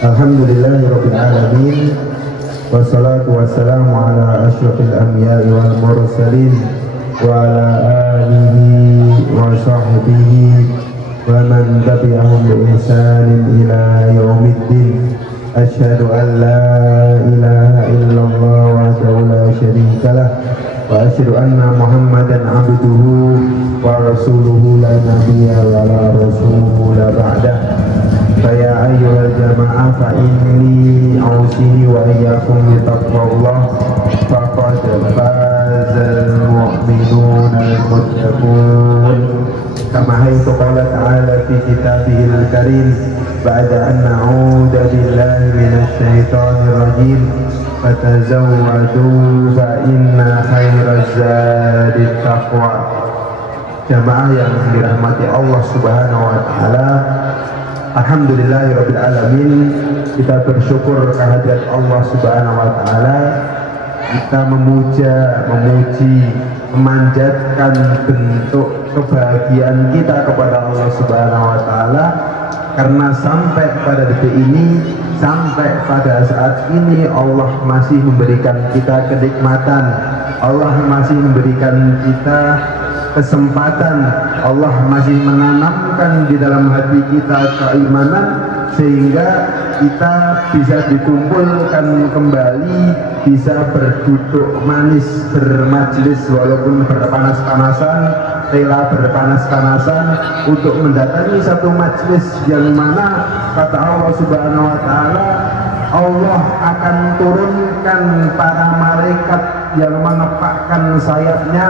Alhamdulillahirabbil alamin wassalatu wassalamu ala asyrafil anbiya'i wal mursalin wa ala alihi wa sahbihi wa man tabi'ahum bi ihsanin ila yaumiddin. Asyhadu an la ilaha illallah wahdahu la syarikalah wa asyhadu anna Muhammadan abduhu wa rasuluhu la nabiyya wa la rasula ba'dah. Faya ayyuhal jama'ah fa inni awsini wa iyyakum bittaqwallah faqad fazal mu'minunal muttaqun kama haitsu qala ta'ala fi kitabihil karim ba'da an na'udzu billahi minasy syaithanir rajim fatazawwadu fa inna khairaz zadit taqwa. Jamaah yang dirahmati Allah Subhanahu wa taala, alhamdulillahirabbil alamin, kita bersyukur kehadirat Allah Subhanahu wa taala. Kita memuja, memuji, memanjatkan bentuk kebahagiaan kita kepada Allah Subhanahu wa taala karena sampai pada detik ini, sampai pada saat ini Allah masih memberikan kita kenikmatan, Allah masih memberikan kita kesempatan, Allah masih menanamkan di dalam hati kita keimanan sehingga kita bisa dikumpulkan kembali, bisa berduduk manis, bermajlis walaupun berpanas-panasan, rela berpanas-panasan untuk mendatangi satu majlis yang mana kata Allah Subhanahu wa taala, Allah akan turunkan para malaikat yang mengepakkan sayapnya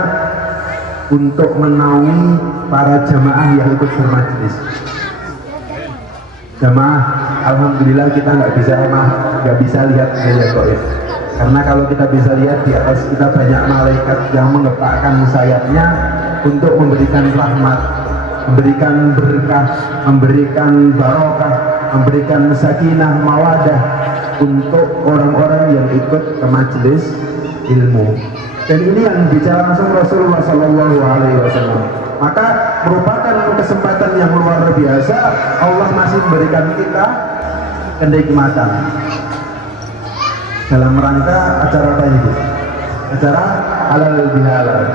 untuk menaungi para jamaah yang ikut bermajlis. Jamaah, alhamdulillah kita nggak bisa lihat gaya gaib. Karena kalau kita bisa lihat di atas kita banyak malaikat yang mengepakkan sayapnya untuk memberikan rahmat, memberikan berkah, memberikan barokah, memberikan sakinah mawadah untuk orang-orang yang ikut ke majelis ilmu. Dan ini yang bicara langsung Rasulullah Sallallahu Alaihi Wasallam. Maka merupakan kesempatan yang luar biasa. Allah masih memberikan kita kenikmatan dalam rangka acara apa ini? Acara halal bihalal.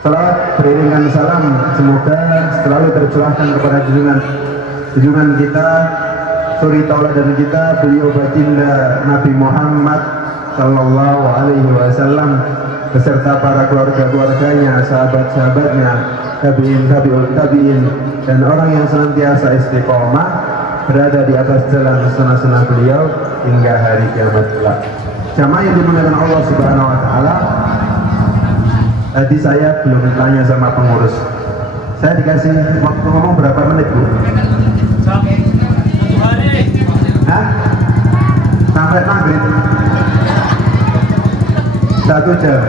Salawat beriringan salam semoga selalu tercurahkan kepada junjungan kita, suri tauladan kita, beliau baginda Nabi Muhammad Sallallahu Alaihi Wasallam beserta para keluarga-keluarganya, sahabat-sahabatnya, tabi'in, tabi'ul tabi'in, dan orang yang senantiasa istiqomah berada di atas jalan sunnah-sunnah beliau hingga hari kiamat kelak. Jamaah yang dimuliakan Allah Subhanahu wa taala, tadi saya belum tanya sama pengurus. Saya dikasih waktu ngomong berapa menit, Bu? Hah? Sampai maghrib. 1 jam.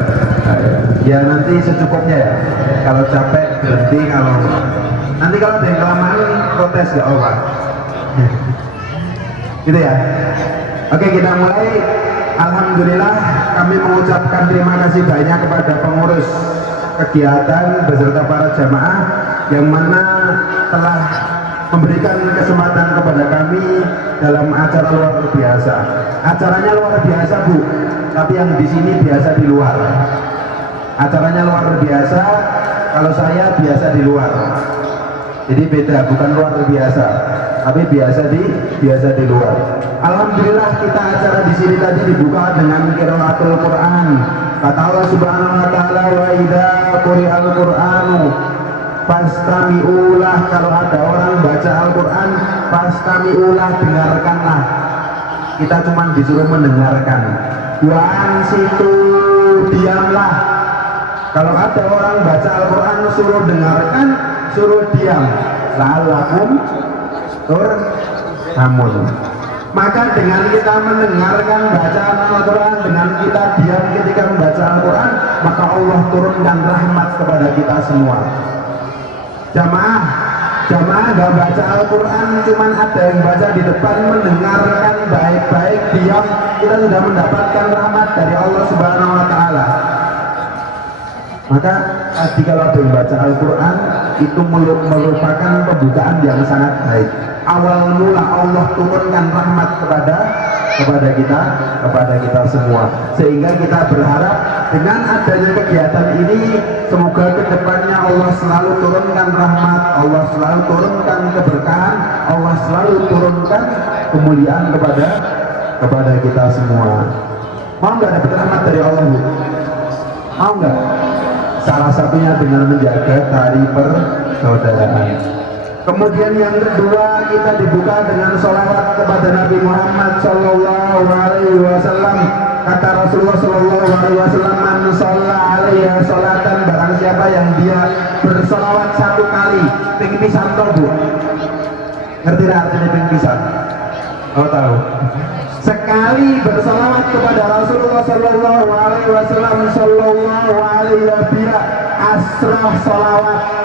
Ya nanti secukupnya ya. Kalau capek berhenti, kalau nanti kalau ada yang kelamaan protes gak apa. Gitu ya. Oke, kita mulai. Alhamdulillah kami mengucapkan terima kasih banyak kepada pengurus kegiatan beserta para jamaah yang mana telah memberikan kesempatan kepada kami dalam acara luar biasa. Acaranya luar biasa, Bu, tapi yang di sini biasa di luar. Acaranya luar biasa, kalau saya biasa di luar. Jadi beda, bukan luar biasa, tapi biasa di luar. Alhamdulillah kita acara di sini tadi dibuka dengan qiraatul Quran. Kata Allah Subhanahu wa taala, wa idza quri'al Qur'anu fastami'ulah, kalau ada orang baca Al-Quran fastami'ulah, dengarkanlah. Kita cuma disuruh mendengarkan. Wa ansitu, diamlah. Kalau ada orang baca Al-Quran suruh dengarkan, suruh diam. La'allakum turhamun. Maka dengan kita mendengarkan bacaan Al-Quran, dengan kita diam ketika membaca Al-Quran, maka Allah turunkan rahmat kepada kita semua. Jamaah gak baca Al-Quran, cuman ada yang baca di depan, mendengarkan baik-baik, diam, kita sudah mendapatkan rahmat dari Allah Subhanahu wa taala. Maka tadi kalau ada yang baca Al-Quran itu merupakan pembukaan yang sangat baik. awal mula Allah turunkan rahmat kepada kita semua, sehingga kita berharap dengan adanya kegiatan ini semoga kedepannya Allah selalu turunkan rahmat, Allah selalu turunkan keberkahan, Allah selalu turunkan kemuliaan kepada kita semua. Mau nggak dapat rahmat dari Allah, Bu? Mau nggak? Salah satunya dengan menjaga tali persaudaraan. Kemudian yang kedua, kita dibuka dengan sholawat kepada Nabi Muhammad Sallallahu Alaihi Wasallam. Kata Rasulullah Sallallahu Alaihi Wasallam, "Man shalla alaihi sholatan," barang siapa yang dia bersolawat satu kali, ping pisan toh, Bu? Ngerti tak artinya ping pisan? Oh tahu. Sekali bersolawat kepada Rasulullah Sallallahu Alaihi Wasallam, Sallallahu Alaihi Wasallam, asrah solawat.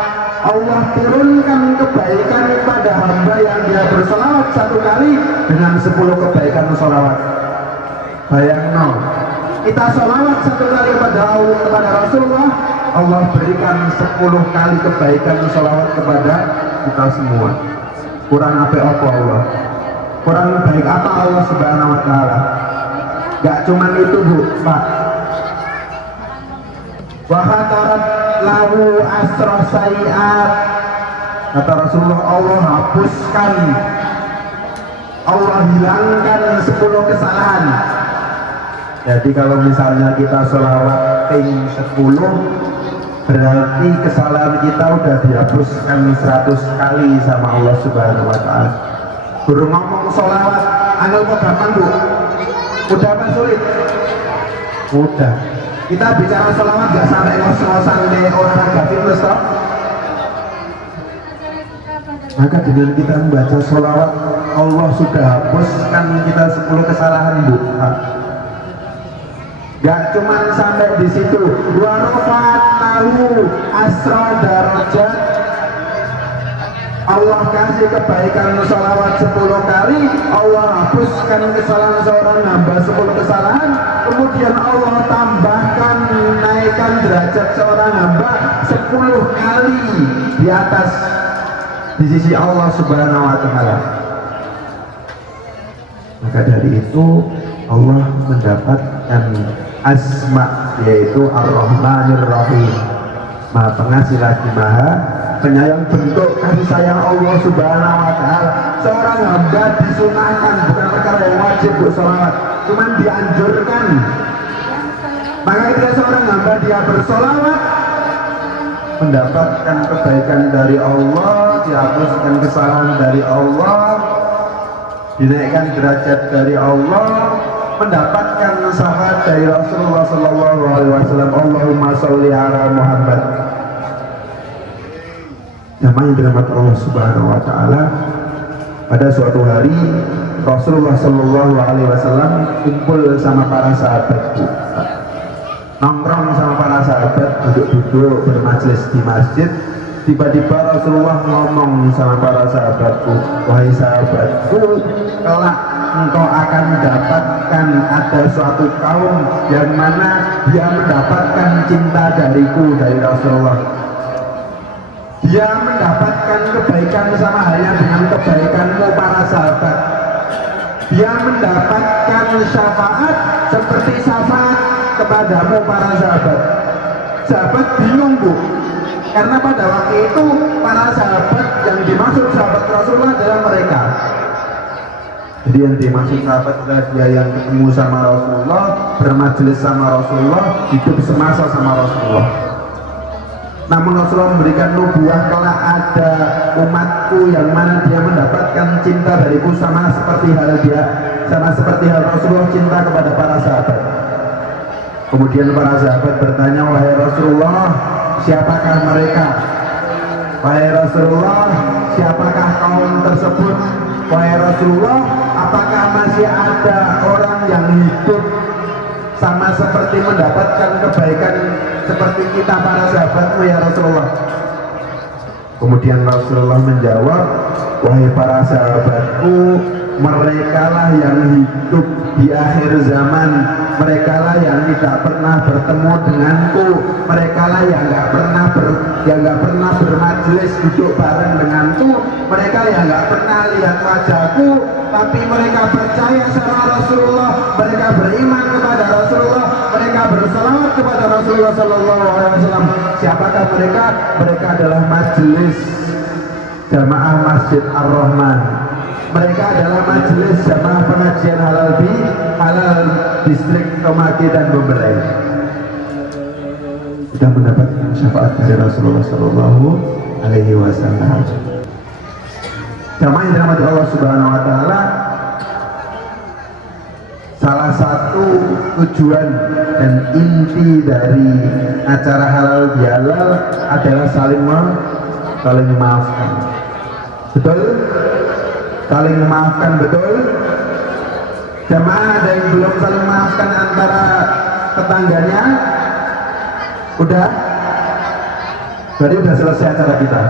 Allah turunkan kebaikan kepada hamba yang dia bersolawat satu kali dengan 10 kebaikan solawat. Bayangno, kita solawat satu kali kepada Rasulullah, Allah berikan 10 kali kebaikan solawat kepada kita semua. Kurang apa Allah? Kurang baik apa Allah Subhanahu Wa Taala? Gak cuman itu, Bu, Pak. Wahatarat lahu asra sayiat. Kata Rasulullah, Allah hapuskan, Allah hilangkan 10 kesalahan. Jadi kalau misalnya kita sholawat ping 10, berarti kesalahan kita udah dihapuskan 100 kali sama Allah Subhanahu Wa Taala. Guru ngomong sholawat, angel kok gampang, Bu? Udah apa sulit? Udah. Kita bicara sholawat gak sampai ngos-ngosan kayak olahraga fitness toh. Maka dengan kita membaca sholawat, Allah sudah hapuskan kita 10 kesalahan, Bu. Gak cuma sampai di situ. Wa rafa'nahu asra darajat. Allah kasih kebaikan sholawat 10 kali, Allah hapuskan kesalahan seorang hamba 10 kesalahan, kemudian Allah tambahkan, naikkan derajat seorang hamba 10 kali di atas di sisi Allah Subhanahu Wa Taala. Maka dari itu Allah mendapatkan asma, yaitu Ar-Rahmanir Rahim, Maha Pengasih lagi Maha Penyayang. Bentuk kasih sayang Allah Subhanahu Wa Taala, seorang hamba disunahkan, bukan perkara yang wajib untuk sholawat, cuman dianjurkan. Maka ketika seorang hamba dia bersolawat, mendapatkan kebaikan dari Allah, dihapuskan kesalahan dari Allah, dinaikkan derajat dari Allah, mendapatkan syafaat dari Rasulullah Sallallahu Alaihi Wasallam. Allahumma sholli ala Muhammad. Namanya dirahmati Allah Subhanahu Wa Taala. Pada suatu hari Rasulullah Sallallahu Alaihi Wasallam kumpul sama para sahabat, nongkrong sama para sahabat, duduk-duduk bermajlis di masjid. Tiba-tiba Rasulullah ngomong sama para sahabatku, wahai sahabatku, kelak engkau akan mendapatkan ada suatu kaum yang mana dia mendapatkan cinta dariku, dari Rasulullah. Dia mendapatkan kebaikan sama halnya dengan kebaikanmu para sahabat. Dia mendapatkan syafaat seperti syafaat kepadamu para sahabat. Sahabat bingung, Bu, karena pada waktu itu para sahabat yang dimaksud sahabat Rasulullah adalah mereka. Jadi yang dimaksud sahabat adalah dia yang ketemu sama Rasulullah, bermajelis sama Rasulullah, hidup semasa sama Rasulullah. Namun Rasulullah memberikan nubuah, kelak ada umatku yang mana dia mendapatkan cinta dariku sama seperti hal Rasulullah cinta kepada para sahabat. Kemudian para sahabat bertanya, wahai Rasulullah, siapakah mereka? Wahai Rasulullah, siapakah kaum tersebut? Wahai Rasulullah, apakah masih ada orang yang hidup sama seperti mendapatkan kebaikan seperti kita para sahabatmu ya Rasulullah? Kemudian Rasulullah menjawab, wahai para sahabatku, merekalah yang hidup di akhir zaman, merekalah yang tidak pernah bertemu denganku, merekalah yang nggak pernah bermajelis duduk bareng denganku, mereka yang nggak pernah lihat wajahku, tapi mereka percaya sama Rasulullah, mereka beriman kepada Rasulullah, mereka berselawat kepada Rasulullah Sallallahu Alaihi Wasallam. Siapakah mereka? Mereka adalah majelis jamaah Masjid Ar-Rahman. Mereka adalah majelis jamaah pengajian halal distrik Tomaki dan Bomberai. Kita mendapatkan syafaat dari Rasulullah Sallallahu Alaihi Wasallam. Jamaah yang dirahmati Allah Subhanahu Wa Taala, salah satu tujuan dan inti dari acara halal bihalal adalah saling memaafkan. Betul? Saling memaafkan, betul? Jamaah ada yang belum saling memaafkan antara tetangganya? Udah? Berarti udah selesai acara kita.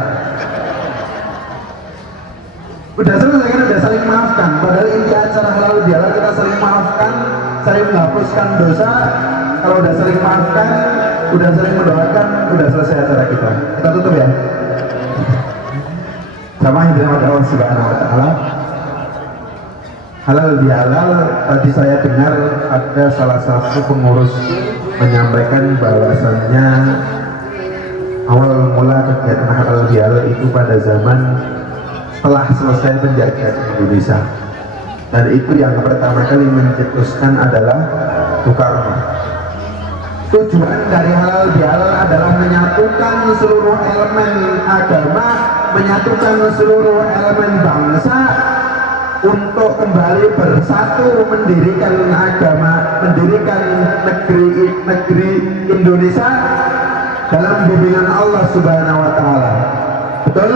Udah selesai kan, udah saling memaafkan. Padahal inti acara halal bihalal kita saling memaafkan, saling menghapuskan dosa. Kalau udah saling memaafkan, udah saling mendoakan, udah selesai acara kita. Kita tutup ya. Sama yang dirahmati Allah Subhanahu Wa Taala. Halal bihalal, tadi saya dengar ada salah satu pengurus menyampaikan bahwasannya awal mula kegiatan halal bihalal itu pada zaman setelah selesai penjajahan Indonesia, dan itu yang pertama kali mencetuskan adalah Soekarno. Tujuan dari halal bihalal adalah menyatukan seluruh elemen agama, menyatukan seluruh elemen bangsa untuk kembali bersatu mendirikan agama, mendirikan negeri Indonesia dalam bimbingan Allah Subhanahu Wa Taala. Betul?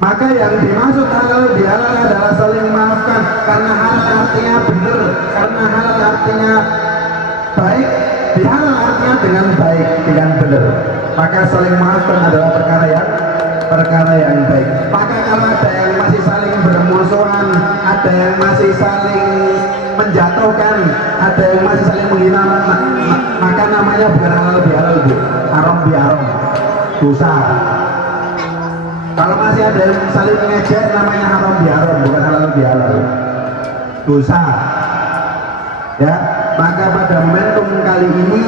Maka yang dimaksud halal bihalal adalah saling memaafkan, karena halal artinya benar, karena halal artinya baik, bihalal artinya dengan baik, dengan benar. Maka saling memaafkan adalah perkara yang baik. Maka kalau ada yang masih saling bermusuhan, ada yang masih saling menjatuhkan, ada yang masih saling menghina, maka namanya bukan halal bihalal, Bu. Haram biharam, dosa. Kalau masih ada yang saling mengejek, namanya haram biharam, bukan halal bihalal, dosa. Ya, maka pada momentum kali ini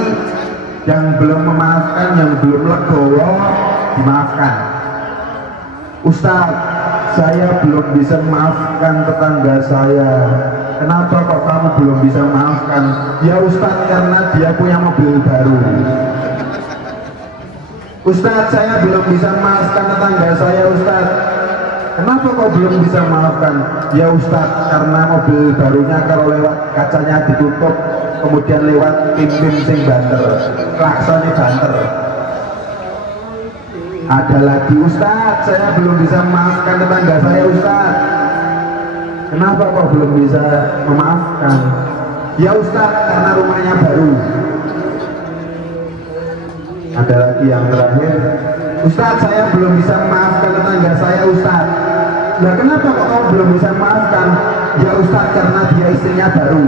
yang belum memaafkan, yang belum legowo, dimaafkan. Ustaz, saya belum bisa memaafkan tetangga saya. Kenapa kok kamu belum bisa memaafkan? Ya Ustaz, karena dia punya mobil baru. Ustaz, saya belum bisa memaafkan tetangga saya, Ustaz. Kenapa kok belum bisa memaafkan? Ya Ustaz, karena mobil barunya kalau lewat kacanya ditutup, kemudian lewat tim-tim sing banter, klaksonnya banter. Ada lagi, Ustaz, saya belum bisa memaafkan tetangga saya, Ustaz. Kenapa kok belum bisa memaafkan? Ya Ustaz, karena rumahnya baru. Ada lagi yang terakhir, Ustaz, saya belum bisa memaafkan tetangga saya, Ustaz. Nah, kenapa kok kamu belum bisa memaafkan? Ya Ustaz, karena dia istrinya baru.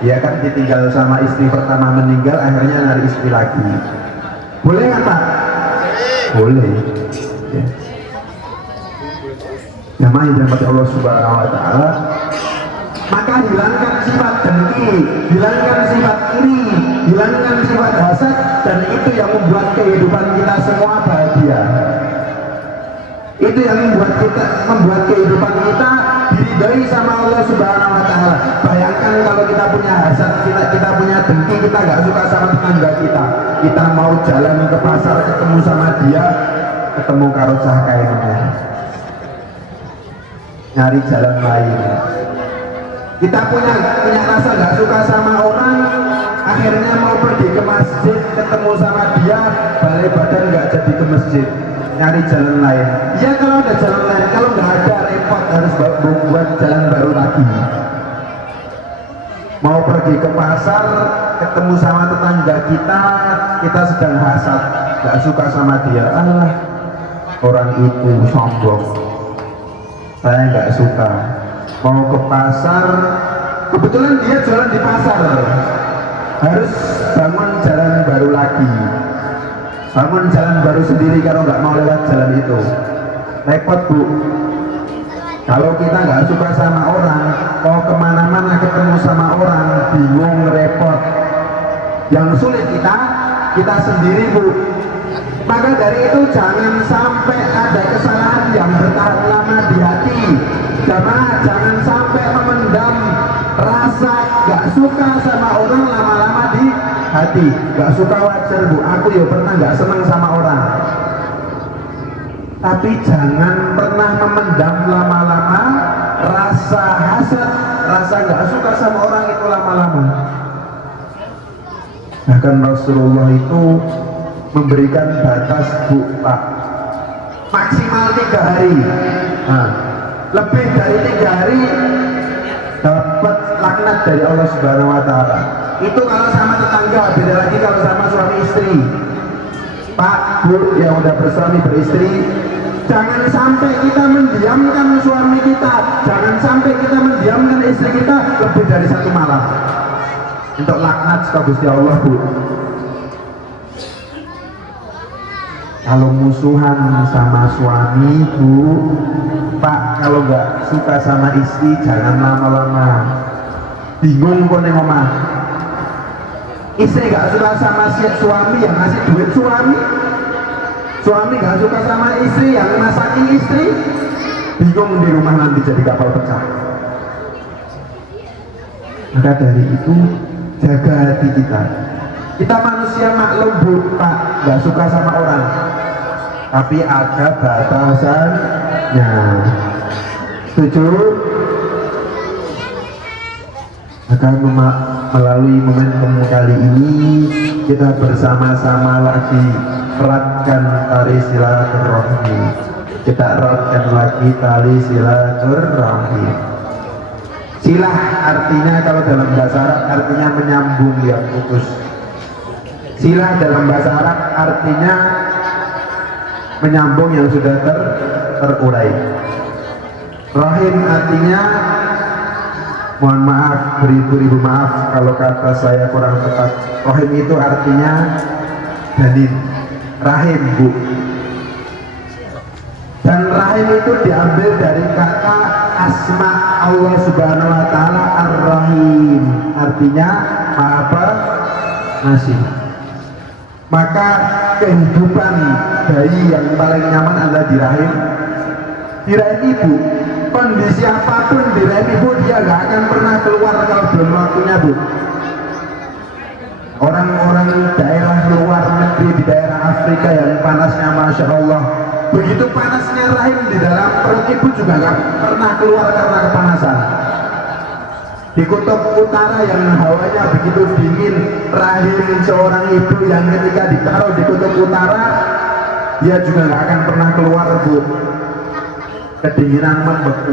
Dia kan ditinggal sama istri pertama meninggal, akhirnya nyari istri lagi. Boleh nggak Pak? Boleh. Ya. Jamaah yang dirahmati Allah Subhanahu Wa Taala, maka hilangkan sifat dengki, hilangkan sifat iri, hilangkan sifat hasad, dan itu yang membuat kehidupan kita semua bahagia. Itu yang membuat kehidupan kita diridhoi sama Allah Subhanahu Wa Taala. Bayangkan kalau kita punya hasad, kita punya dengki, kita nggak suka sama tetangga kita mau jalan ke pasar ketemu sama dia, ketemu karo cah kainnya, nyari jalan lain. Kita punya rasa nggak suka sama orang, akhirnya mau pergi ke masjid, ketemu sama dia, balik badan nggak jadi ke masjid, nyari jalan lain. Ya kalau ada jalan lain, kalau nggak ada repot harus buat jalan baru lagi. Mau pergi ke pasar, ketemu sama tetangga kita sedang hasad, nggak suka sama dia. Allah, orang itu sombong, saya nggak suka. Mau ke pasar, kebetulan dia jualan di pasar, harus bangun jalan baru lagi. bangun jalan baru sendiri kalau nggak mau lewat jalan itu, repot bu. Kalau kita nggak suka sama orang, mau kemana-mana ketemu sama orang, bingung, repot. Yang sulit kita sendiri bu. Maka dari itu jangan sampai ada kesalahan yang bertahan lama di hati. Jangan sampai memendam rasa gak suka sama orang lama-lama di hati. Gak suka wajar bu, aku ya pernah gak senang sama orang. Tapi jangan pernah memendam lama-lama rasa hasad, rasa gak suka sama orang itu lama-lama. Bahkan Rasulullah itu memberikan batas bu pak, maksimal 3 hari. Nah, lebih dari 3 hari dapat laknat dari Allah Subhanahu Wa Taala. Itu kalau sama tetangga, beda lagi kalau sama suami istri. Pak bu yang udah bersuami beristri, jangan sampai kita mendiamkan suami kita, jangan sampai kita mendiamkan istri kita lebih dari 1 malam untuk laknat saka Gusti Allah bu. Kalau musuhan sama suami bu, pak kalau nggak suka sama istri jangan lama-lama. Bingung kok neng omah, istri nggak suka sama si suami yang ngasih duit suami nggak suka sama istri yang masakin istri, bingung di rumah nanti jadi kapal pecah. Maka dari itu jaga hati kita. Kita manusia maklum bu pak, nggak suka sama orang, tapi ada batasannya. Setuju? Maka melalui momentum kali ini kita bersama-sama lagi eratkan tali silaturahmi. Kita eratkan lagi tali silaturahmi. Silah artinya kalau dalam bahasa Arab artinya menyambung yang putus. Silah dalam bahasa Arab artinya menyambung yang sudah terurai. Rahim artinya, mohon maaf, beribu-ribu maaf kalau kata saya kurang tepat. Rahim itu artinya janin, rahim bu. Dan rahim itu diambil dari kata asma Allah Subhanahu Wa Taala Ar-Rahim, artinya maha pengasih. Maka kehidupan bayi yang paling nyaman adalah di rahim ibu. Kondisi apapun di rahim ibu dia gak akan pernah keluar kalau belum waktunya bu. Orang-orang daerah luar negeri di daerah Afrika yang panasnya Masya Allah, begitu panasnya rahim di dalam perut ibu juga gak pernah keluar karena kepanasan. Di kutub utara yang hawanya begitu dingin, rahim seorang ibu yang ketika ditaruh di kutub utara dia juga nggak akan pernah keluar bu. Kedinginan membeku.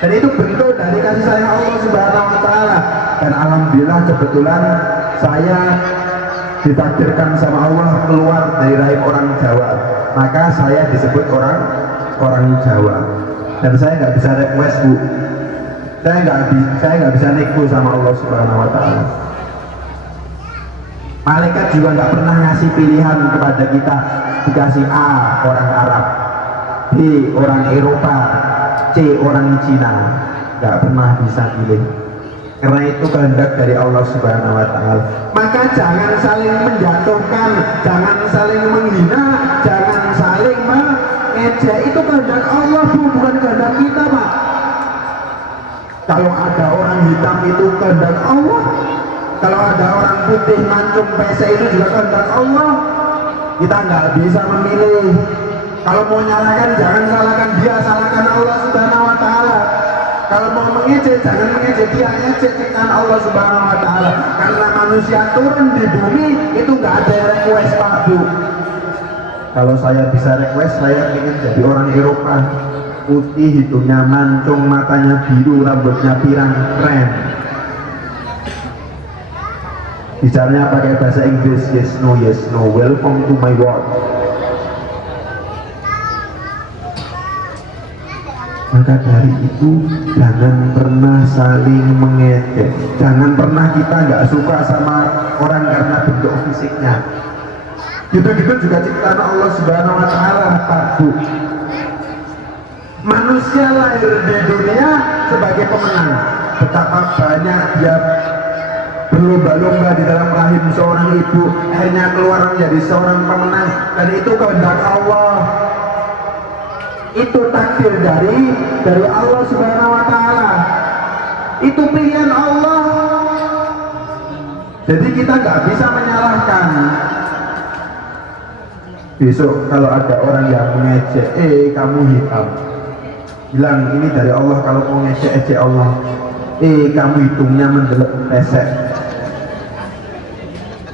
Dan itu bentuk dari kasih sayang Allah Subhanahu Wa Taala. Dan alhamdulillah kebetulan saya ditakdirkan sama Allah keluar dari rahim orang Jawa, maka saya disebut orang Jawa. Dan saya nggak bisa request bu. Saya nggak bisa nego sama Allah Subhanahu Wa Taala. Malaikat juga nggak pernah ngasih pilihan kepada kita, dikasih A orang Arab, B orang Eropa, C orang Cina, nggak pernah bisa pilih. Karena itu kehendak dari Allah Subhanahu Wa Taala. Maka jangan saling menjatuhkan, jangan saling menghina, jangan saling mengejek. Itu kehendak Allah bu, bukan kehendak kita pak. Kalau ada orang hitam itu kehendak Allah, kalau ada orang putih mancung PC itu juga kehendak Allah. Kita nggak bisa memilih. Kalau mau nyalakan jangan salahkan dia, salahkan Allah Subhanahu Wa Taala. Kalau mau mengejek jangan mengejek dia, ngejek ciptaan Allah Subhanahu Wa Taala. Karena manusia turun di bumi itu nggak ada request pak bu. Kalau saya bisa request, saya ingin jadi orang Eropa, putih, hidungnya mancung, matanya biru, rambutnya pirang, keren. Bicaranya pakai bahasa Inggris, yes no, welcome to my world. Maka dari itu jangan pernah saling mengejek, jangan pernah kita nggak suka sama orang karena bentuk fisiknya. Gitu-gitu juga ciptaan Allah Subhanahu wa taala, Pak Bu. Manusia lahir di dunia sebagai pemenang. Betapa banyak dia berlomba-lomba di dalam rahim seorang ibu, akhirnya keluar menjadi seorang pemenang, dan itu kehendak Allah. Itu takdir dari Allah Subhanahu wa taala. Itu pilihan Allah. Jadi kita nggak bisa menyalahkan. Besok kalau ada orang yang mengejek, kamu hitam, bilang ini dari Allah. Kalau mau ngejek Allah, kamu hidungnya mendelep pesek,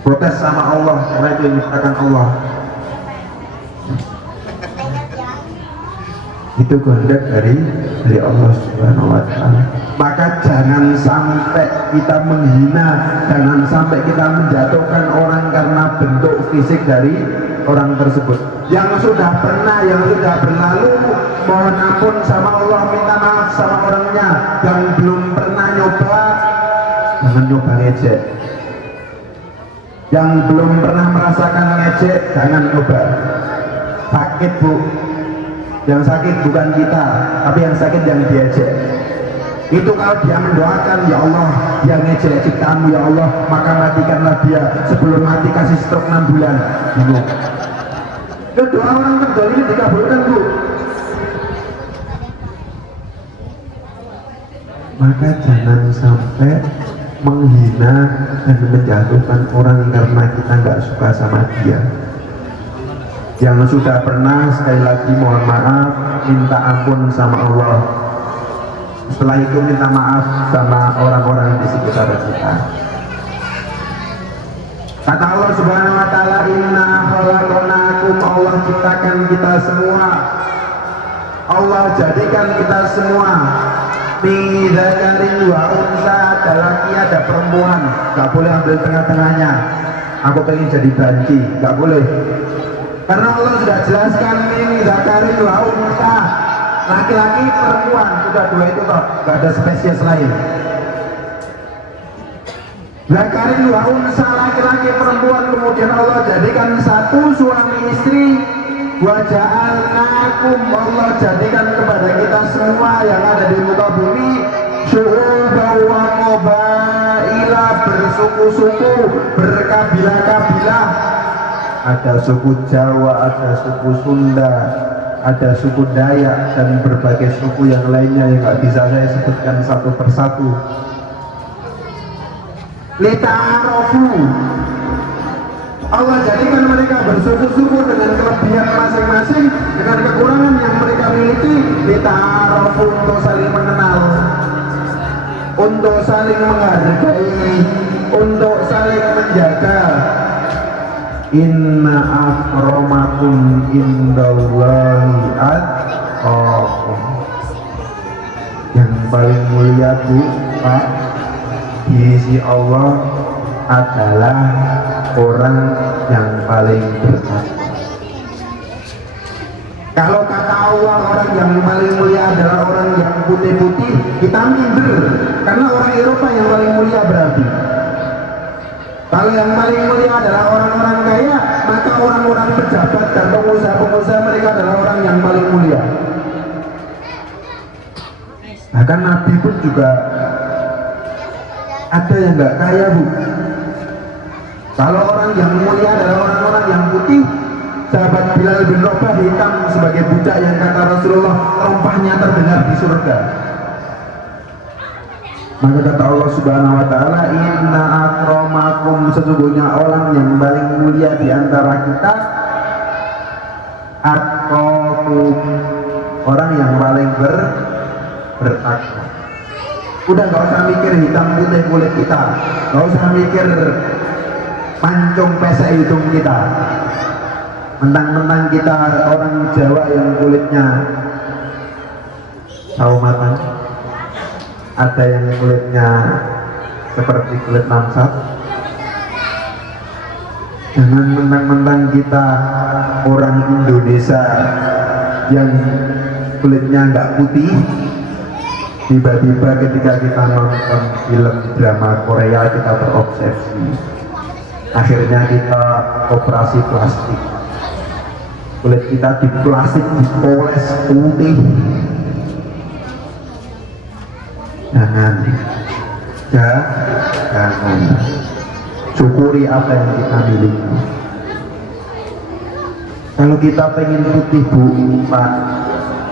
protes sama Allah, karena itu yang dikatakan Allah. Itu kehendak dari Allah Subhanahu wa taala. Maka jangan sampai kita menghina, jangan sampai kita menjatuhkan orang karena bentuk fisik dari orang tersebut. Yang sudah pernah, yang sudah berlalu, mohon ampun sama Allah, minta maaf sama orangnya. Yang belum pernah nyoba, jangan nyoba ngejek. Yang belum pernah merasakan ngejek, jangan nyoba. Sakit Bu, yang sakit bukan kita, tapi yang sakit yang diejek. Itu kalau dia mendoakan, ya Allah, dia ngejek ciptaanmu ya Allah, maka matikanlah dia, sebelum mati kasih stroke 6 bulan. Bingung. Itu doa orang terjadi dikabulkan Bu. Maka jangan sampai menghina dan menjatuhkan orang karena kita nggak suka sama dia. Yang sudah pernah, sekali lagi mohon maaf, minta ampun sama Allah. Setelah itu minta maaf sama orang-orang di sekitar kita. Kata Allah Subhanahu wa taala, inna khalaqnakum, Allah ciptakan kita semua, Allah jadikan kita semua min dzakarin wa unsa, ada laki ada perempuan. Gak boleh ambil tengah-tengahnya, aku pengen jadi banci, gak boleh. Karena Allah sudah jelaskan min dzakarin wa unsa, laki-laki perempuan, sudah dua itu toh, gak ada spesies lain. Dzakarin wa unsa, laki-laki perempuan, kemudian Allah jadikan satu suami istri. Wa ja'alnakum, Allah jadikan kepada kita semua yang ada di muka bumi syu'uban wa qabaila, bersuku-suku, berkabilah-kabilah. Ada suku Jawa, ada suku Sunda, ada suku Dayak, dan berbagai suku yang lainnya yang nggak bisa saya sebutkan satu persatu. Lita'arofu, Allah jadikan mereka bersuku-suku dengan kelebihan masing-masing, dengan kekurangan yang mereka miliki. Lita'arofu, untuk saling mengenal, untuk saling menghargai, untuk saling menjaga. Inna akramakum indallahi atqakum, yang paling mulia Bu Pak di sisi Allah adalah orang yang paling bertakwa. Kalau kata Allah orang yang paling mulia adalah orang yang putih-putih, kita minder, karena orang Eropa yang paling mulia berarti. Kalau yang paling mulia adalah orang-orang kaya, maka orang-orang pejabat dan pengusaha-pengusaha mereka adalah orang yang paling mulia. Bahkan Nabi pun juga ada yang nggak kaya Bu. Kalau orang yang mulia adalah orang-orang yang putih, sahabat Bilal bin Rabah hitam sebagai budak yang kata Rasulullah rompahnya terdengar di surga. Maka kata Allah Subhanahu wa taala, inna akramakum, sesungguhnya orang yang paling mulia di antara kita atqakum, orang yang paling bertakwa. Udah nggak usah mikir hitam putih kulit kita, nggak usah mikir mancung pesek hidung kita. Mentang-mentang kita orang Jawa yang kulitnya sawo matang, ada yang kulitnya seperti kulit langsat. Jangan mentang-mentang kita orang Indonesia yang kulitnya nggak putih, tiba-tiba ketika kita nonton film drama Korea kita terobsesi. Akhirnya kita operasi plastik, kulit kita di plastik dipoles putih. Jangan syukuri apa yang kita miliki. Kalau kita pengen putih Bu Pak,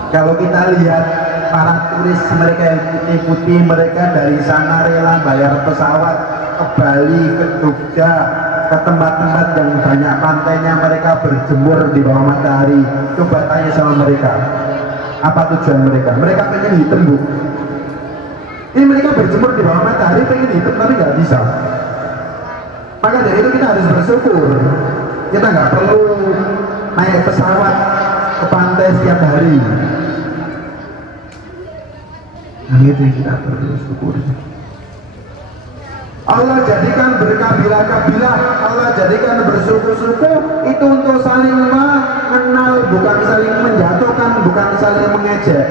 kalau kita lihat para turis mereka yang putih-putih, mereka dari sana rela bayar pesawat ke Bali, ke Jogja, ke tempat-tempat yang banyak pantainya, mereka berjemur di bawah matahari. Coba tanya sama mereka, apa tujuan mereka? Mereka pengen hitam Bu. Ini mereka berjemur di bawah matahari pengen hitam tapi nggak bisa. Maka dari itu kita harus bersyukur. Kita nggak perlu naik pesawat ke pantai setiap hari. Nah itu yang kita perlu syukur. Allah jadikan berkabilah-kabilah, Allah jadikan bersuku-suku itu untuk saling mengenal, bukan saling menjatuhkan, bukan saling mengejek.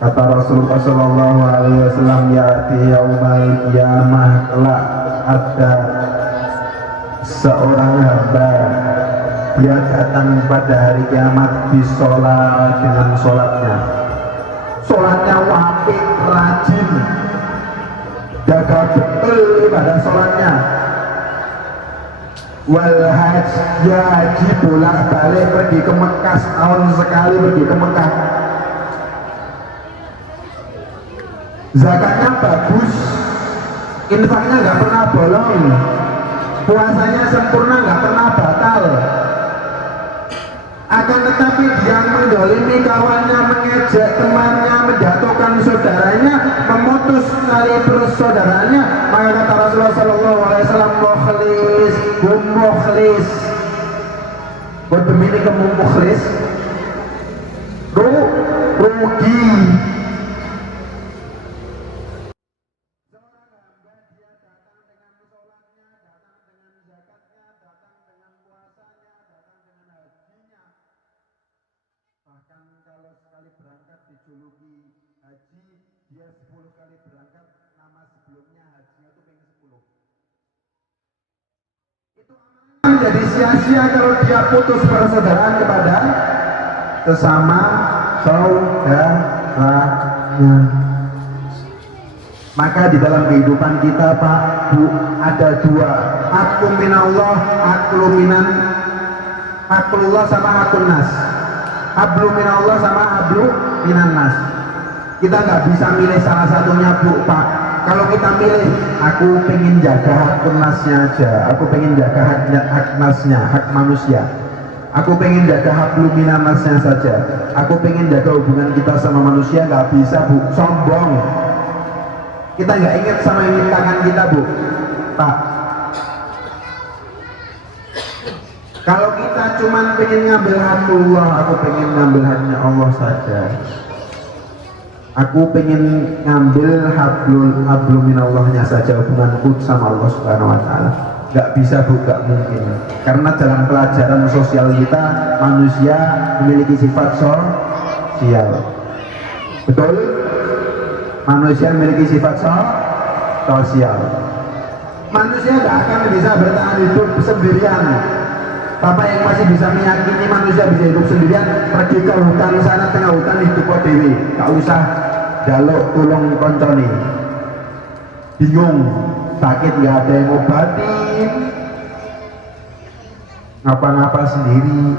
Kata Rasulullah Shallallahu Alaihi Wasallam, ya'ti yaumal qiyamah, kelak ada seorang hamba, dia datang pada hari kiamat bisolat dengan sholatnya wapik, rajin, jaga betul pada sholatnya. Wal haji bolak balik pergi ke Mekah, setahun sekali pergi ke Mekah. Zakatnya bagus, infaknya nggak pernah bolong, puasanya sempurna, nggak pernah batal. Akan tetapi dia mendolimi kawannya, mengejek temannya, menjatuhkan saudaranya, memutus tali persaudaranya. Maka kata Rasulullah Sallallahu Alaihi Wasallam, mukhlis. Buat demi kamu mukhlis, rugi. Bahkan kalau sekali berangkat dijuluki haji, dia 10 kali berangkat, nama sebelumnya hajinya itu pengen 10. Itu amalnya menjadi sia-sia kalau dia putus persaudaraan kepada sesama saudaranya. Maka di dalam kehidupan kita Pak Bu ada dua, aklum minallah, aklullah sama aklun nas. Hablu minallah sama hablu minannas. Kita nggak bisa milih salah satunya Bu Pak. Kalau kita milih, aku pengen jaga hak nasnya aja, aku pengen jaga hak nasnya, hak manusia, aku pengen jaga hablu minannasnya saja, aku pengen jaga hubungan kita sama manusia. Nggak bisa Bu, sombong. Kita nggak ingat sama yang tangan kita Bu Pak. Kalau kita cuman pengen ngambil hakullah, aku pengen ngambil haknya Allah saja, aku pengen ngambil hablu minallahnya saja, hubunganku sama Allah Subhanahu Wa Taala. Nggak bisa Bu, nggak mungkin. Karena dalam pelajaran sosial kita, manusia memiliki sifat sosial. Betul? Manusia memiliki sifat sosial. Manusia nggak akan bisa bertahan hidup sendirian. Bapak yang masih bisa meyakini manusia bisa hidup sendirian, pergi ke hutan sana, tengah hutan hidup kok dewi, gak usah jaluk tulung konconi. Bingung, sakit gak ada yang ngobatin, ngapa-ngapa sendiri.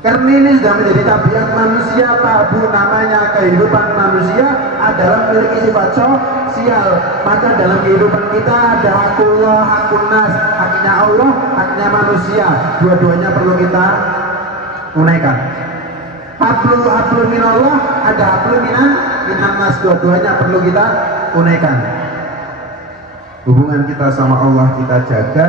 Karena ini sudah menjadi tabiat manusia Pak Bu. Namanya kehidupan manusia adalah memiliki sifat sosial. Maka dalam kehidupan kita ada hakullah, hakun nas, haknya Allah, haknya manusia. Dua-duanya perlu kita tunaikan. Hablu minallah, ada hablu minannas, dua-duanya perlu kita tunaikan. Hubungan kita sama Allah kita jaga,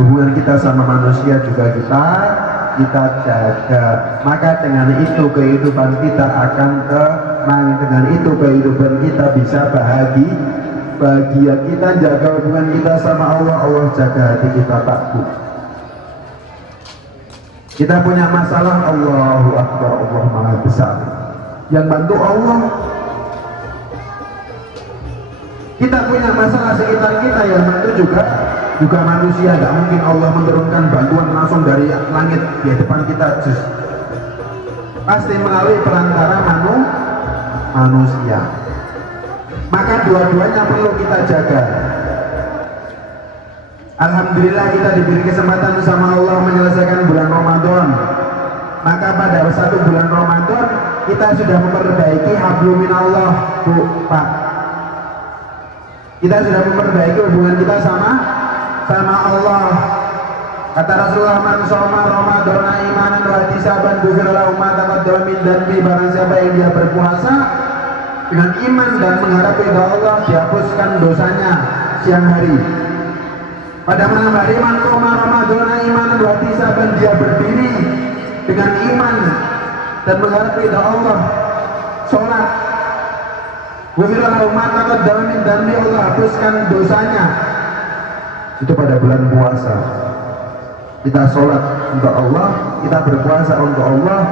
hubungan kita sama manusia juga kita jaga. Maka dengan itu kehidupan kita akan tenang, dengan itu kehidupan kita bisa bahagia. Kita jaga hubungan kita sama Allah, Allah jaga hati kita Pak Bu. Kita punya masalah, Allahu Akbar, Allah Maha Besar. Yang bantu Allah. Kita punya masalah sekitar kita yang tentu juga manusia. Gak mungkin Allah menurunkan bantuan langsung dari langit di depan kita, pasti melalui perantara manusia. Maka dua-duanya perlu kita jaga. Alhamdulillah kita diberi kesempatan sama Allah menyelesaikan bulan Ramadan. Maka pada satu bulan Ramadan kita sudah memperbaiki hablum minallah, Bu, Pak. Kita sudah memperbaiki hubungan kita sama Allah. Kata Rasulullah, man shoma Ramadana imanan wa ihtisaban ghufira lahu ma taqaddama min dhanbi. Barang siapa yang dia berpuasa dengan iman dan mengharap ridha Allah, dihapuskan dosanya siang hari. Pada malam hari, man shoma Ramadana imanan wa ihtisaban, dia berdiri dengan iman dan mengharap ridha Allah, sholat, ghufira lahu ma taqaddama min dhanbi, Allah hapuskan dosanya. Itu pada bulan puasa. Kita sholat untuk Allah, kita berpuasa untuk Allah,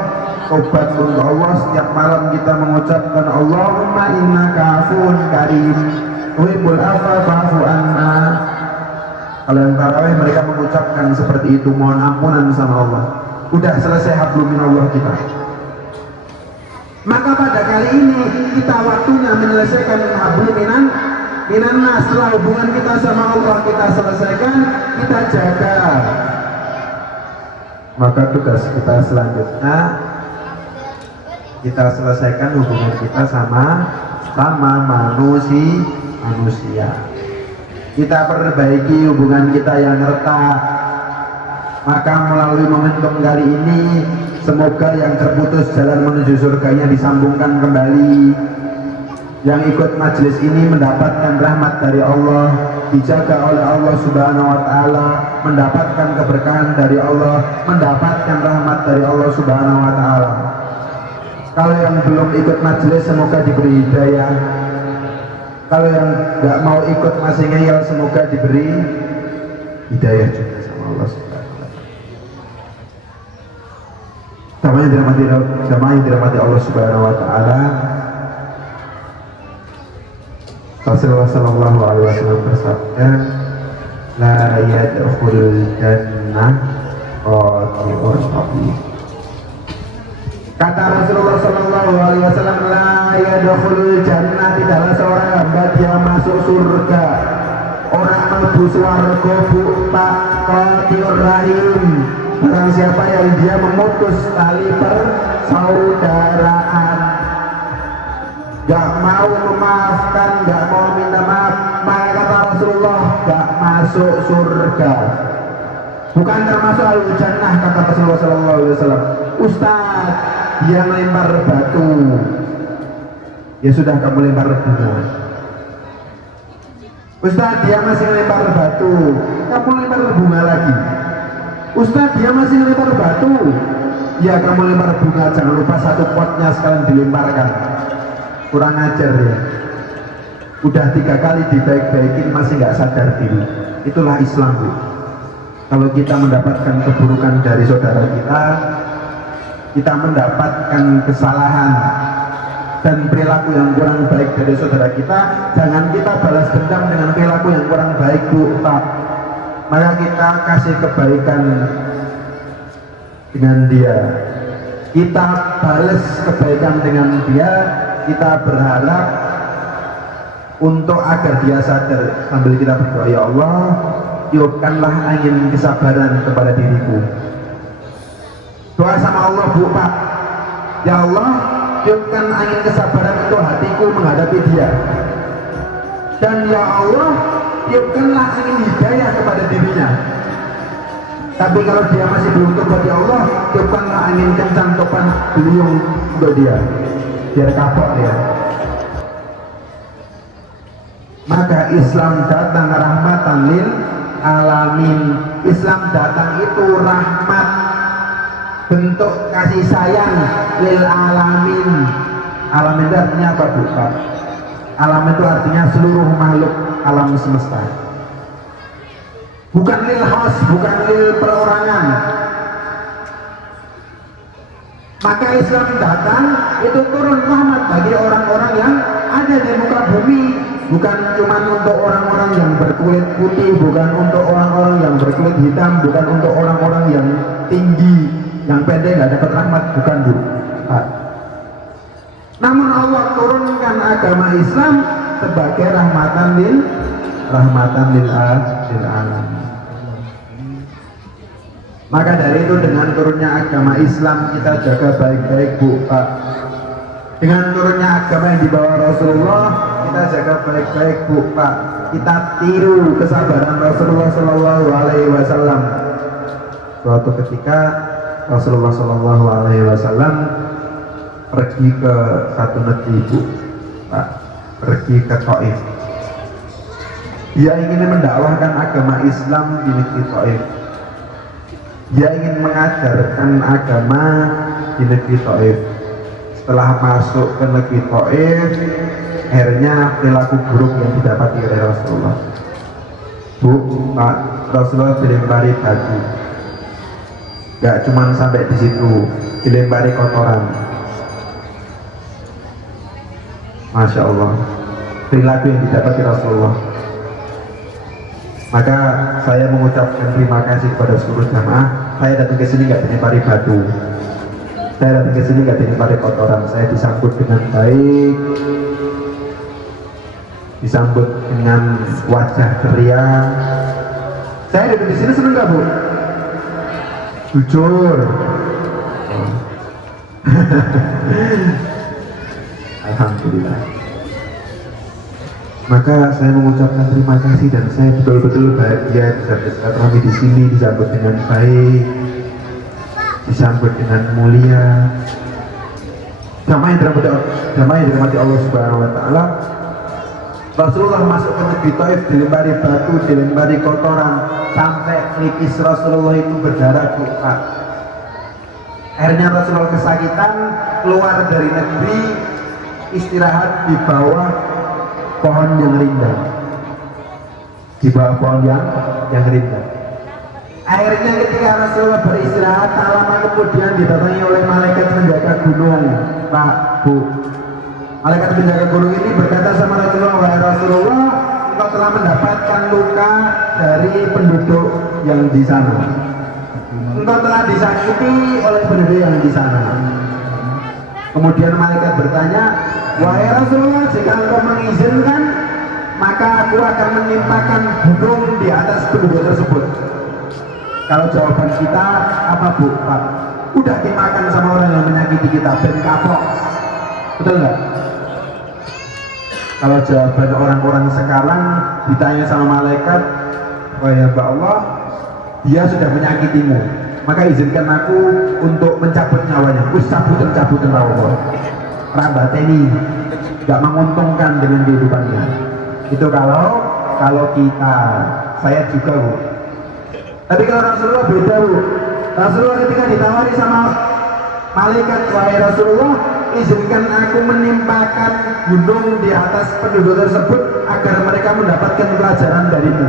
tobat untuk Allah. Setiap malam kita mengucapkan Allahumma innaka afuwun karim tuhibbul afwa fa'fu anna. Kalau yang tarawih mereka mengucapkan seperti itu, mohon ampunan sama Allah. Udah selesai hablum minallah kita. Maka pada kali ini kita waktunya menyelesaikan hablum minan. Setelah hubungan kita sama Allah kita selesaikan, kita jaga. Maka tugas kita selanjutnya, kita selesaikan hubungan kita sama manusia. Kita perbaiki hubungan kita yang retak. Maka melalui momentum kali ini, semoga yang terputus jalan menuju surganya disambungkan kembali. Yang ikut majelis ini mendapatkan rahmat dari Allah, dijaga oleh Allah Subhanahu wa Ta'ala, mendapatkan keberkahan dari Allah, mendapatkan rahmat dari Allah Subhanahu wa Ta'ala. Kalau yang belum ikut majelis, semoga diberi hidayah. Kalau yang nggak mau ikut masih ngeyel, semoga diberi hidayah juga sama Allah Subhanahu wa Ta'ala. Jamaah yang dirahmati Allah Subhanahu wa Ta'ala, Rasulullah sallallahu alaihi wasallam bersabda, la yadkhulul jannah qati'ur rahim. Kata Rasulullah sallallahu alaihi wasallam, la yadkhulul jannah, tidaklah seorang hamba dia masuk surga, orang mlebu swarga, Bu, Pak, qati'ur rahim, barang siapa yang dia memutus tali persaudaraan, gak mau memaafkan, gak mau minta maaf, maka kata Rasulullah gak masuk surga, bukan termasuk al-jannah. Kata Rasulullah sallallahu alaihi wasallam, Ustaz, dia melempar batu. Ya sudah, kamu lempar bunga. Ustaz, dia masih melempar batu, kamu lempar bunga lagi. Ustaz, dia masih melempar batu, ya kamu lempar bunga. Jangan lupa satu potnya sekalian dilemparkan. Kurang ajar ya. Udah 3 kali dibaik-baikin masih nggak sadar diri. Itulah Islam, Bu. Kalau kita mendapatkan keburukan dari saudara kita mendapatkan kesalahan dan perilaku yang kurang baik dari saudara kita, jangan kita balas dendam dengan perilaku yang kurang baik, Bu, Pak. Maka kita kasih kebaikan dengan dia, kita balas kebaikan dengan dia. Kita berharap untuk agar dia sadar, sambil kita berdoa, ya Allah, tiupkanlah angin kesabaran kepada diriku. Doa sama Allah, Bu, Pak. Ya Allah, tiupkan angin kesabaran untuk hatiku menghadapi dia. Dan ya Allah, tiupkanlah angin hidayah kepada dirinya. Tapi kalau dia masih belum tobat, ya Allah, tiupkanlah angin kencang topan beliung untuk dia, biar kapok dia. Maka Islam datang rahmatan lil alamin. Islam datang itu rahmat, bentuk kasih sayang lil alamin. Alamin itu artinya apa, Bu? Alam itu artinya seluruh makhluk alam semesta. Bukan lil khas, bukan lil perorangan. Maka Islam datang itu turun rahmat bagi orang-orang yang ada di muka bumi, bukan cuma untuk orang-orang yang berkulit putih, bukan untuk orang-orang yang berkulit hitam, bukan untuk orang-orang yang tinggi, yang pendek nggak dapat rahmat, bukan Bu. Namun Allah turunkan agama Islam sebagai rahmatan lil alamin. Maka dari itu dengan turunnya agama Islam kita jaga baik-baik Bu Pak. Dengan turunnya agama yang dibawa Rasulullah kita jaga baik-baik Bu Pak. Kita tiru kesabaran Rasulullah Shallallahu Alaihi Wasallam. Suatu ketika Rasulullah Shallallahu Alaihi Wasallam pergi ke satu negeri Bu Pak, pergi ke Taif. Dia ingin mendakwahkan agama Islam di negeri Taif. Dia ingin mengajarkan agama di negeri Taif. Setelah masuk ke negeri Taif, akhirnya perilaku buruk yang didapati oleh Rasulullah. Bu, Pak, Rasulullah dilempari batu. Gak cuma sampai di situ, dilempari kotoran. Masya Allah, perilaku yang didapati Rasulullah. Maka saya mengucapkan terima kasih kepada seluruh jamaah. Saya datang ke sini nggak dilempari batu, saya datang ke sini nggak dilempari kotoran. Saya disambut dengan baik, disambut dengan wajah ceria. Saya duduk di sini seneng nggak Bu? Jujur. Alhamdulillah. Maka saya mengucapkan terima kasih dan saya betul-betul bahagia bisa bersilaturahmi di sini, disambut dengan baik, disambut dengan mulia. Jamaah yang dirahmati Allah Subhanahu Wa Taala. Rasulullah masuk ke negeri Taif dilempari batu, dilempari kotoran, sampai pelipis Rasulullah itu berdarah Bu Pak. Akhirnya Rasulullah kesakitan, keluar dari negeri, istirahat di bawah pohon yang rindang, di bawah pohon yang rindang. Akhirnya ketika Rasulullah beristirahat, tak lama kemudian didatangi oleh malaikat penjaga gunung, Pak, Bu. Malaikat penjaga gunung ini berkata sama Rasulullah, wahai Rasulullah, engkau telah mendapatkan luka dari penduduk yang di sana. Engkau telah disakiti oleh penduduk yang di sana. Kemudian malaikat bertanya, wahai Rasulullah, jika engkau mengizinkan, maka aku akan menimpakan gunung di atas penduduk tersebut. Kalau jawaban kita apa Bu Pak? Udah dimakan sama orang yang menyakiti kita, ben kapok. Betul nggak? Kalau jawaban orang-orang sekarang ditanya sama malaikat, wahai hamba Allah, dia sudah menyakitimu, maka izinkan aku untuk mencabut nyawanya. Wis cabutin Allah. Rambat ini nggak menguntungkan dengan kehidupannya. Itu kalau kita, saya juga Bu. Tapi kalau Rasulullah beda Bu. Rasulullah ketika ditawari sama malaikat, wahai Rasulullah, izinkan aku menimpakan gunung di atas penduduk tersebut agar mereka mendapatkan pelajaran darimu.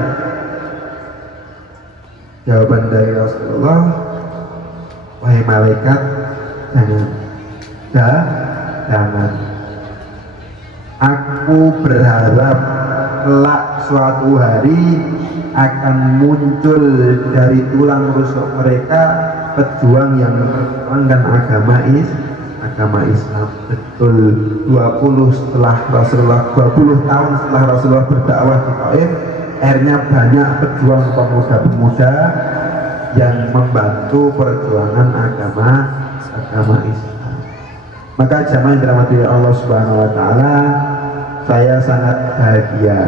Jawaban dari Rasulullah, wahai malaikat, jangan. Aku berharap kelak suatu hari akan muncul dari tulang rusuk mereka pejuang yang memperjuangkan agama Islam. Betul, 20 tahun setelah Rasulullah berdakwah di Taif, akhirnya banyak pejuang pemuda-pemuda yang membantu perjuangan agama Islam. Maka jamaah yang dirahmati Allah Subhanahu Wa Taala, saya sangat bahagia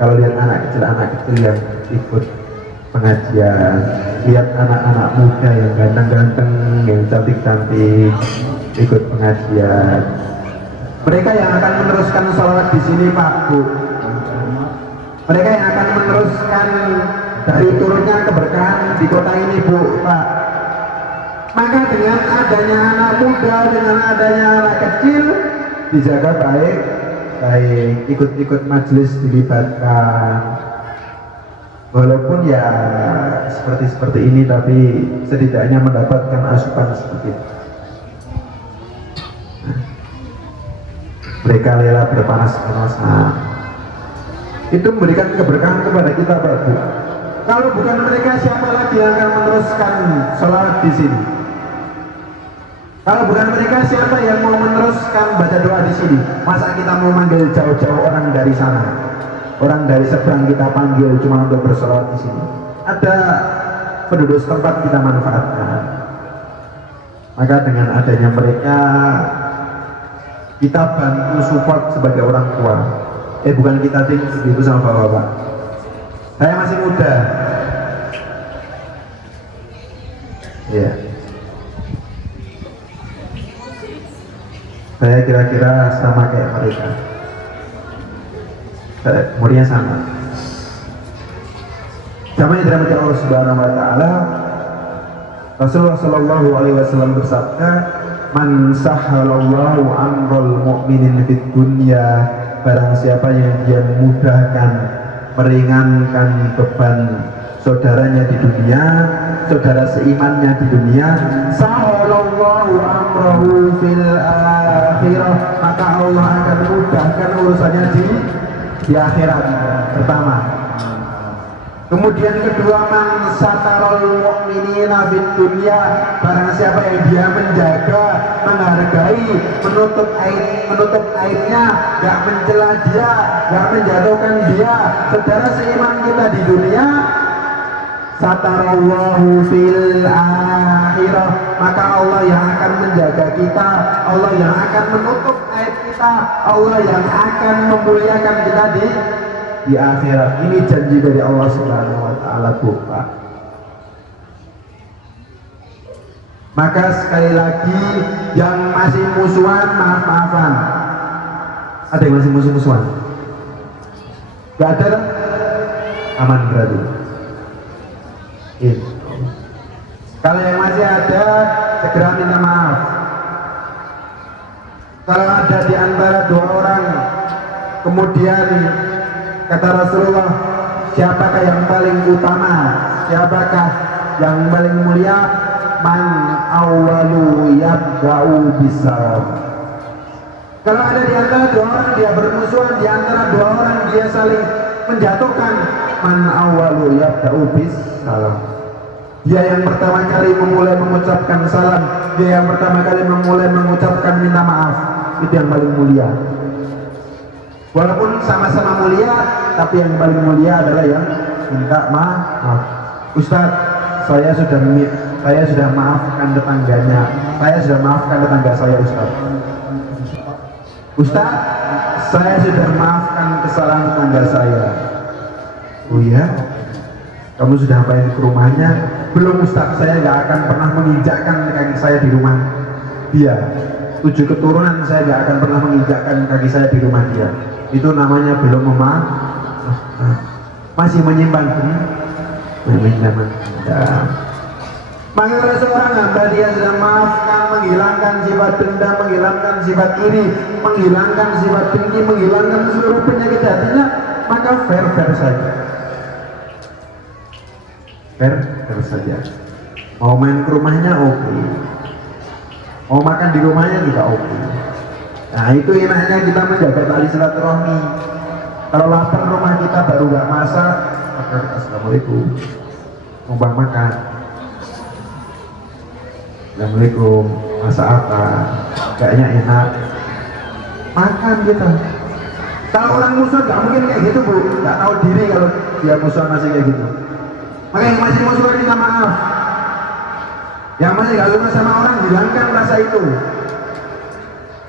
kalau lihat anak kecil yang ikut pengajian, lihat anak-anak muda yang ganteng-ganteng, yang cantik-cantik ikut pengajian. Mereka yang akan meneruskan sholawat di sini Pak Bu. Mereka yang akan meneruskan dari turunnya keberkahan di kota ini Bu Pak. Maka dengan adanya anak muda, dengan adanya anak kecil, dijaga baik, ikut-ikut majelis dilibatkan. Walaupun ya seperti ini, tapi setidaknya mendapatkan asupan seperti itu. mereka rela berpanas-panasan. Itu memberikan keberkahan kepada kita, Pak Bu. Kalau bukan mereka, siapa lagi yang akan meneruskan sholat di sini? Kalau bukan mereka, siapa yang mau meneruskan baca doa di sini? Masa kita mau manggil jauh-jauh orang dari sana, orang dari seberang kita panggil cuma untuk bersolat di sini? Ada penduduk setempat kita manfaatkan. Maka dengan adanya mereka, kita bantu support sebagai orang tua. Bukan kita itu sama bapak-bapak. Saya masih muda. Ya. Saya kira-kira sama kayak mereka. Umurnya sama. Sama yang dirahmati Allah Subhanahu wa taala. Rasulullah sallallahu alaihi wasallam bersabda, "Man sahhalallahu amral mu'minin fid dunya," barang siapa yang dia mudahkan, meringankan beban saudaranya di dunia, saudara seimannya di dunia, sahhalallahu amrahu fil akhirah, maka Allah akan mudahkan urusannya di akhirat. Pertama. Kemudian kedua, man satarul mu'minina fid dunya, barang siapa yang dia menjaga, menghargai, menutup aibnya, gak mencela dia, gak menjatuhkan dia, saudara seiman kita di dunia, satarallahu fil akhirah, maka Allah yang akan menjaga kita, Allah yang akan menutup aib kita, Allah yang akan memuliakan kita di akhirat. Ini janji dari Allah Subhanahu wa taala, Bu, Pak. Maka sekali lagi, yang masih musuhan, maaf-maafan. Ada yang masih musuh-musuhan? Gak ada? Aman berarti. Kalau yang masih ada, segera minta maaf. Kalau ada di antara dua orang, kemudian kata Rasulullah, siapakah yang paling utama, siapakah yang paling mulia? Man awwalu yabda'u bisalam. Kalau ada di antara dua orang dia bermusuhan, di antara dua orang dia saling menjatuhkan, man awwalu yabda'u bisalam. Dia yang pertama kali memulai mengucapkan salam, dia yang pertama kali memulai mengucapkan minta maaf, itu yang paling mulia. Walaupun sama-sama mulia, tapi yang paling mulia adalah yang minta maaf. Ustadz, saya sudah maafkan tetangganya, saya sudah maafkan tetangga saya, Ustadz. Ustadz, saya sudah maafkan kesalahan tetangga saya. Oh iya? Kamu sudah main ke rumahnya? Belum, Ustadz, saya nggak akan pernah menginjakkan kaki saya di rumah dia. 7 keturunan saya nggak akan pernah menginjakkan kaki saya di rumah dia. Itu namanya belum memaafkan, masih menyimpan maka ada seorang hamba dia sudah maafkan, menghilangkan sifat dendam, menghilangkan sifat iri, menghilangkan sifat dengki, menghilangkan seluruh penyakit hatinya, maka fair saja. Fair saja. Mau main ke rumahnya oke. Mau makan di rumahnya juga oke. Nah, itu enaknya kita menjaga tali silaturahmi. Kalau lapar rumah kita baru gak masak, maka assalamualaikum, numpang makan. Assalamualaikum, masak apa? Kayaknya enak, makan kita. Kalau orang musuh gak mungkin kayak gitu, Bu. Gak tahu diri kalau dia musuh masih kayak gitu. Maka yang masih musuh minta maaf. Yang masih gak suka sama orang, hilangkan rasa itu.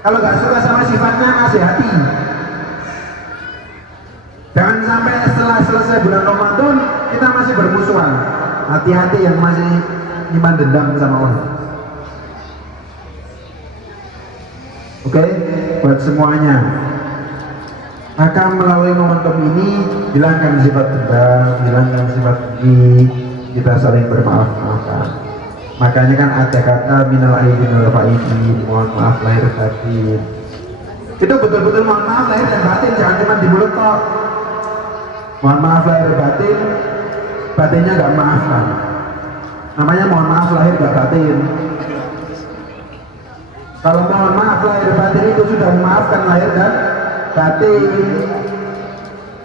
Kalau gak suka sama sifatnya, nasihati. Jangan sampai setelah selesai bulan Ramadan kita masih bermusuhan. Hati-hati yang masih nyimpan dendam sama orang. Oke, buat semuanya. Maka melalui momentum ini, hilangkan sifat dendam, hilangkan sifat ini, kita saling bermaaf-maafan. Makanya kan ada kata minal aidin wal faizin, mohon maaf lahir batin. Itu betul-betul mohon maaf lahir dan batin, jangan cuma di mulut kok. Mohon maaf lahir batin, batinnya gak maafkan. Namanya mohon maaf lahir gak batin. Kalau mohon maaf lahir batin itu sudah memaafkan lahir dan batin.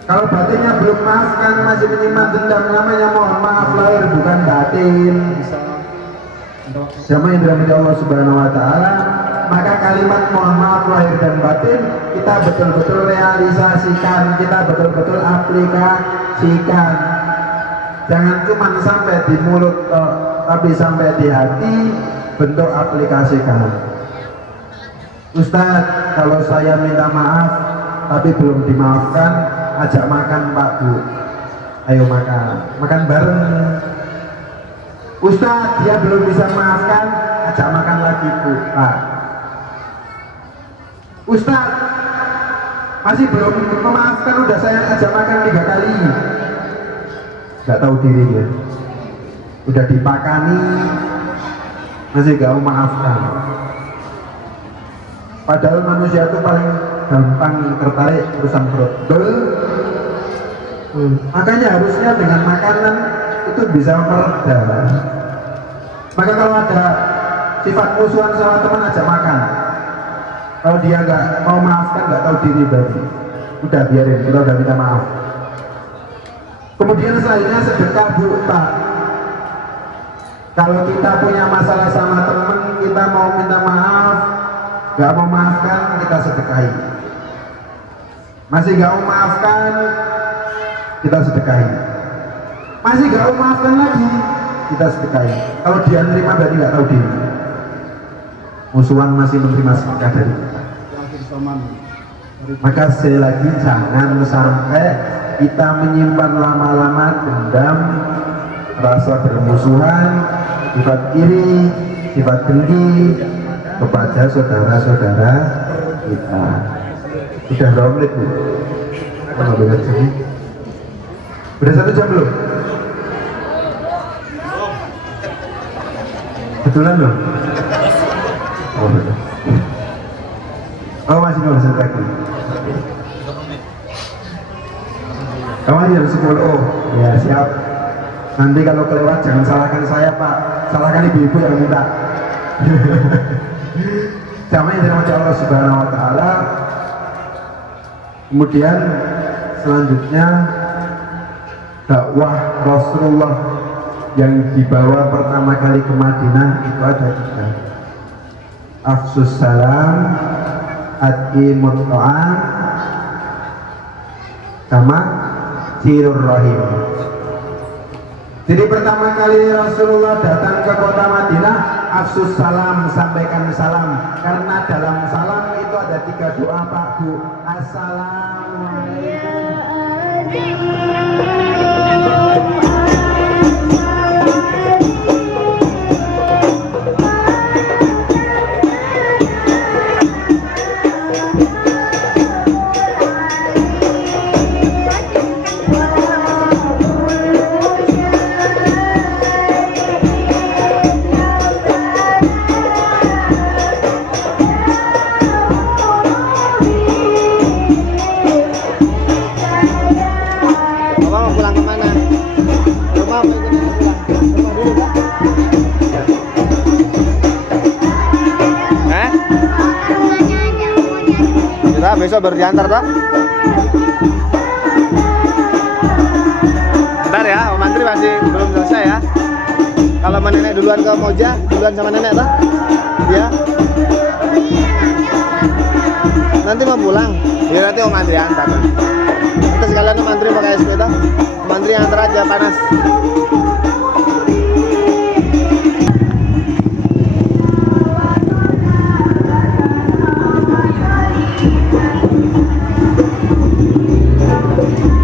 Kalau batinnya belum maafkan, masih menyimpan dendam, namanya mohon maaf lahir bukan batin. Sama yang dirahmati Allah Subhanahu wa taala, maka kalimat mohon maaf lahir dan batin kita betul-betul realisasikan, kita betul-betul aplikasikan. Jangan cuma sampai di mulut tapi sampai di hati, bentuk aplikasikan. Ustadz, kalau saya minta maaf tapi belum dimaafkan, ajak makan Pak Bu. Ayo makan bareng. Ustadz, dia belum bisa maafkan, ajak makan lagi Bu. Pak. Ustadz, masih belum memaafkan, udah saya ajak makan 3 kali. Gak tahu diri dia. Udah dipakani, masih gak memaafkan. Padahal manusia itu paling gampang tertarik urusan perut. Makanya harusnya dengan makanan itu bisa mereda. Maka kalau ada sifat musuhan sama teman, ajak makan. Kalau dia nggak mau maafkan, nggak tahu diri berarti udah biarin, kita udah minta maaf. Kemudian selanjutnya sedekah Bu Pak. Kalau kita punya masalah sama teman, kita mau minta maaf, nggak mau maafkan, kita sedekahi. Masih nggak mau maafkan, kita sedekahi. Masih nggak mau maafkan lagi, kita sedekahi. Kalau dia nerima berarti nggak tahu diri. Musuhan masih menerima sedekah dari kita. Maka sekali lagi jangan sampai kita menyimpan lama-lama dendam, rasa bermusuhan, sifat iri, sifat dengki kepada saudara-saudara kita. Sudah berapa menit Bu? Mana benar sini? Udah 1 jam belum? Betulan loh? Oh betul. Oh masih 15 menit lagi. Kamu aja 10. Oh ya siap. Nanti kalau kelewat jangan salahkan saya Pak, salahkan ibu-ibu yang minta. Sama yang dirahmati Allah Subhanahu wa taala. Kemudian selanjutnya dakwah Rasulullah yang dibawa pertama kali ke Madinah itu ada 3. Afsus salam, at'imut ta'am, sama silur rahim. Jadi pertama kali Rasulullah datang ke kota Madinah, afsus salam, sampaikan salam. Karena dalam salam itu ada 3 doa Pak Bu. Assalamualaikum. Besok baru diantar toh? Bentar ya, Om Antri masih belum selesai ya. Kalau sama nenek duluan ke Moja, duluan sama nenek toh? Ya. Nanti mau pulang, ya nanti Om Antri antar. Nanti sekalian Om Antri pakai SP toh? Om Antri antar aja panas. Thank you.